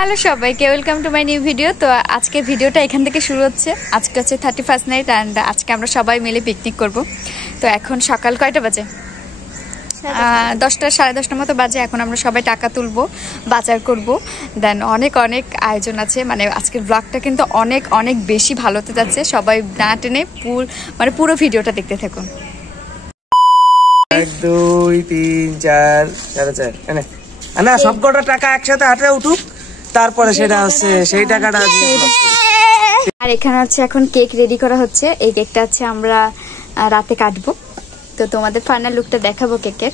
Hello সবাইকে, welcome to my new video. তো আজকে ভিডিওটা এখান থেকে শুরু হচ্ছে। আজকে হচ্ছে 31st নাইট অ্যান্ড আজকে আমরা সবাই মিলে পিকনিক করব। তো এখন সকাল কয়টা বাজে? 10টা, 10:30 মতো বাজে। এখন আমরা সবাই টাকা তুলবো, বাজার করব, দেন অনেক অনেক আয়োজন আছে। মানে আজকের ব্লগটা কিন্তু অনেক অনেক বেশি ভালো হতে যাচ্ছে। সবাই না টেনে পুরো ভিডিওটা দেখতে থাকুন। 1 2 3 4 4 না সবকটা টাকা একসাথে হাতে উঠুক, তারপরে সেটা হচ্ছে সেই টাকাটা। আর এখানে হচ্ছে এখন কেক রেডি করা হচ্ছে। এই কেকটা হচ্ছে আমরা রাতে কাটবো। তো তোমাদের ফাইনাল লুকটা দেখাবো কেকের।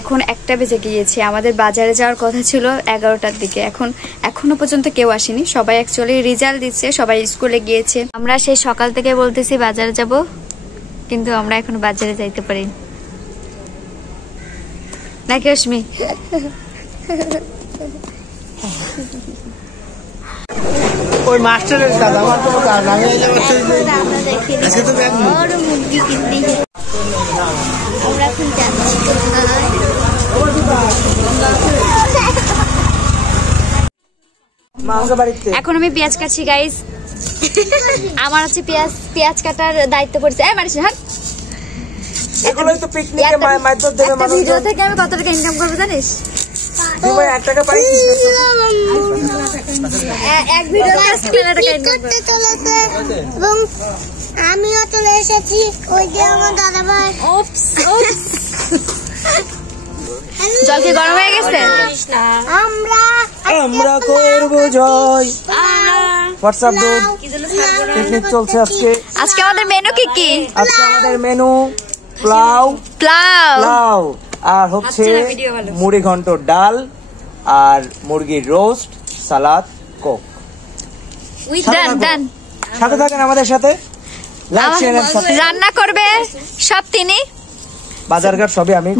এখন 1টা বেজে গিয়েছে। আমাদের বাজারে যাওয়ার কথা ছিল 11টার দিকে। এখনো পর্যন্ত কেউ আসেনি। সবাই অ্যাকচুয়ালি রেজাল্ট দিচ্ছে, সবাই স্কুলে গিয়েছে। আমরা সেই সকাল থেকে বলতেছি বাজারে যাব, কিন্তু আমরা এখন বাজারে যাইতে পারি নাকি অশ্মি? ওই মাস্টারের কাজ, আমার কোনো কাজ না। আমি আজকে তো ব্যাগ নিই। আমরা এখন যাচ্ছি মাংস বাড়িতে। এখন আমি পেঁয়াজ কাটছি গাইস। আমার হচ্ছে পেঁয়াজ কাটার দায়িত্ব পড়ছে। মারিস হাট। এগুলোই তো পিকনিকে মাইদর দেবে মানুষ। ভিডিও থেকে আমি কত টাকা ইনকাম করব জানিস? তুই ভাই 1 টাকা পাইছিস? এক ভিডিওতে 10 টাকা ইনকাম চলেছে এবং আমিও চলে এসেছি। ওই যে আমার দাদা ভাই। জল কি গরম হয়ে গেছে? আমরা করব জয়। হোয়াটসঅ্যাপ দুধ পিকনিক চলছে আজকে। আজকে আমাদের মেনু কি কি? আজকে আমাদের মেনু পোলাও আর হচ্ছে মুড়ি ঘন্ট ডাল আর মুরগির রোস্ট, সালাদ, কোক। সাথে থাকেন আমাদের সাথে। রান্না করবে সব তিনি। বাজারঘাট সবই আমি।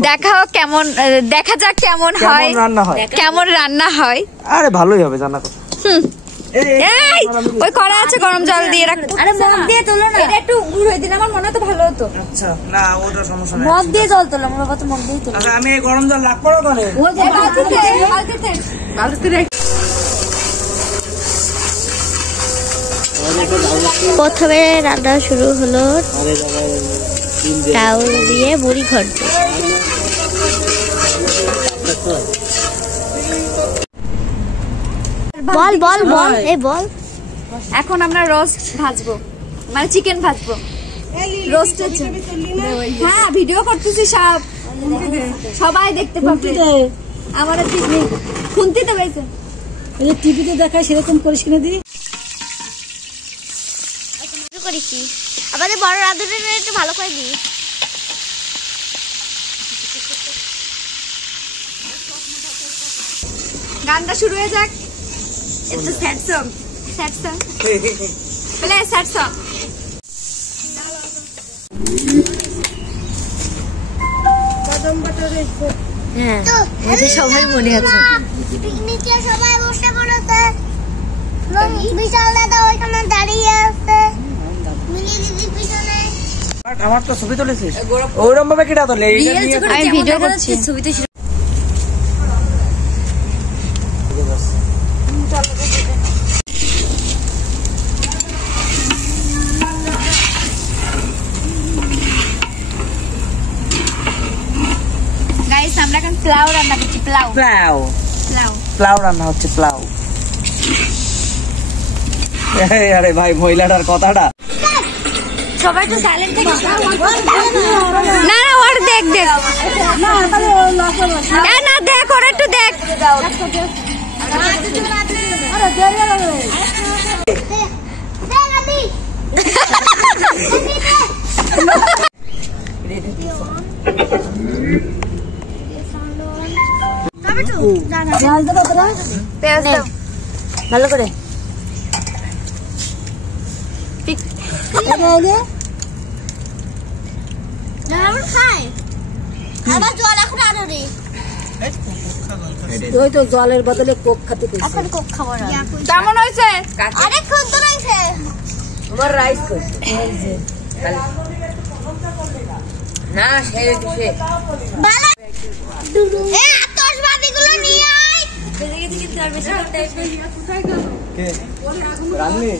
দেখা যাক কেমন রান্না হয়। আরে ভালোই হবে জানা কথা। ওই কড়া আছে, গরম জল দিয়ে রাখ। আরে মগ দিয়ে তোলো না, এটা একটু গুড় হয়ে দিলে আমার মনে তো ভালো হতো। আচ্ছা না, ওটা সমস্যা নাই। মগ দিয়ে জল তোলো, আমরা কত মগ দিয়ে তোলো। আচ্ছা আমি এই গরম জল রাখবো না মানে। ওই যে বালতিতে রাখ। প্রথমে রান্না শুরু হলো চাউল দিয়ে মুড়ি ঘন্ট। বল। এখন আমরা রোস্ট ভাজবো, মানে চিকেন ভাজবো। রোস্টের হ্যাঁ ভিডিও করতেছি, সবাই দেখতে পাবে। আমার খুনতিতে পাইছে, এই যে টিভিতে দেখায় সেরকম করিস কিনা দি। করেছি আমাদের বড় রাঁধুনের একটু ভালো করে দিই। গানটা শুরু হয়ে যাক। It's a sad song. Play a sad song. হ্যাঁ, এটা সবাই মনে আছে। পিকনিকে সবাই বসে পড়েছে। বিশাল দাদা ওইখানে দাঁড়িয়ে আছে, মিলি দিদি পিছনে। আমার তো ছবি তুলেছিস ওইরকম ভাবে কিটা তোলে? আমি ভিডিও করছি, ছবিতে আমরা এখন পোলাও রান্না করছি। পোলাও রান্না হচ্ছে। পোলাও। আরে ভাই মহিলাটার কথাটা সবাই একটু সাইলেন্ট থেকে। না ওর দেখ না দেখ, ওর একটু দেখ। ভালো করে ওই তো জলের বদলে কোক খাতে। এখন কোক খাবো না। কেমন হয়েছে? অনেক সুন্দর হয়েছে। তোমার রাইস না ভালো। আতশবাজিগুলো নিয়ে আয়। কে রান্নি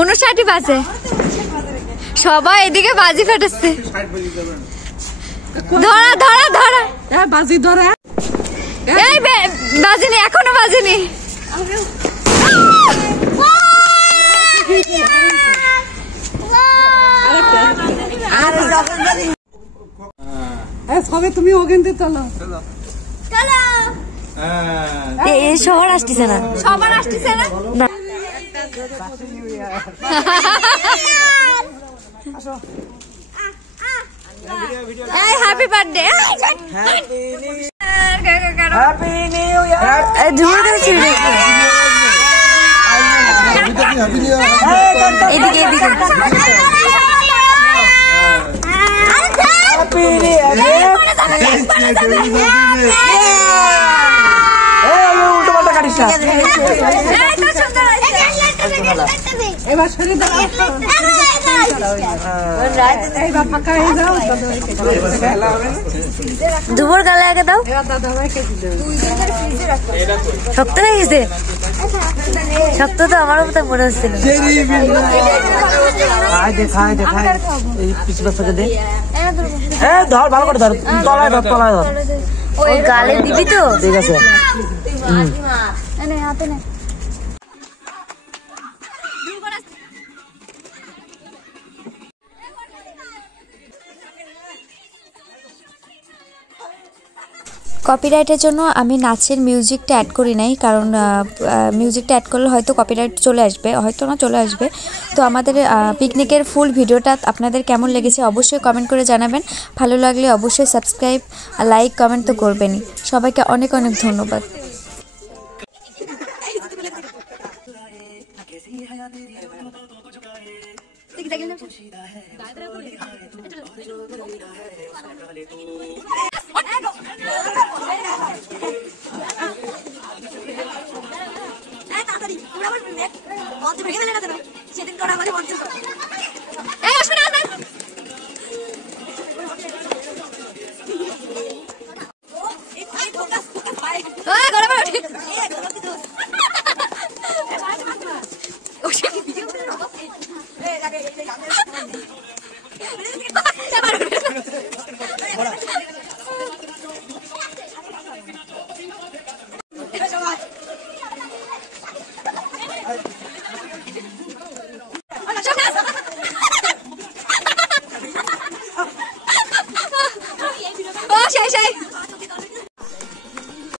উনষাটই বাজে, সবাই এদিকে বাজি ফাটাচ্ছে। ধরা ধরা ধরা বাজি ধরা, এই বাজেনি, এখনো বাজেনি। সবে তুমি ওখান থেকে চলো। সবার আসতেছে না, সবার আসতেছে না। Happy birthday, happy new year. এদিকে এদিকে হ্যাপি নিউ ইয়ার। উল্টো পাল্টা কাটিস না। এবার শরীর দাঁড়াও, এইবার ফাঁকা হয়ে যাও। দুপুর গালে আগে দাও, এবার দাদা ভাইকে দিতে শক্ত হয়ে গেছে। শক্ত তো আমারও তো মনে হচ্ছিল। এই পিছু বাচ্চাকে দে। ধর ভালো করে ধর, তলায় ধর, তলায় ধর। ওই গালে দিবি তো? ঠিক আছে। হাতে নে। কপিরাইটের জন্য আমি নাচের মিউজিকটা অ্যাড করি নাই, কারণ মিউজিকটা অ্যাড করলে হয়তো কপিরাইট চলে আসবে, হয়তো না চলে আসবে। তো আমাদের পিকনিকের ফুল ভিডিওটা আপনাদের কেমন লেগেছে অবশ্যই কমেন্ট করে জানাবেন। ভালো লাগলে অবশ্যই সাবস্ক্রাইব, লাইক, কমেন্ট তো করবেনই। সবাইকে অনেক অনেক ধন্যবাদ।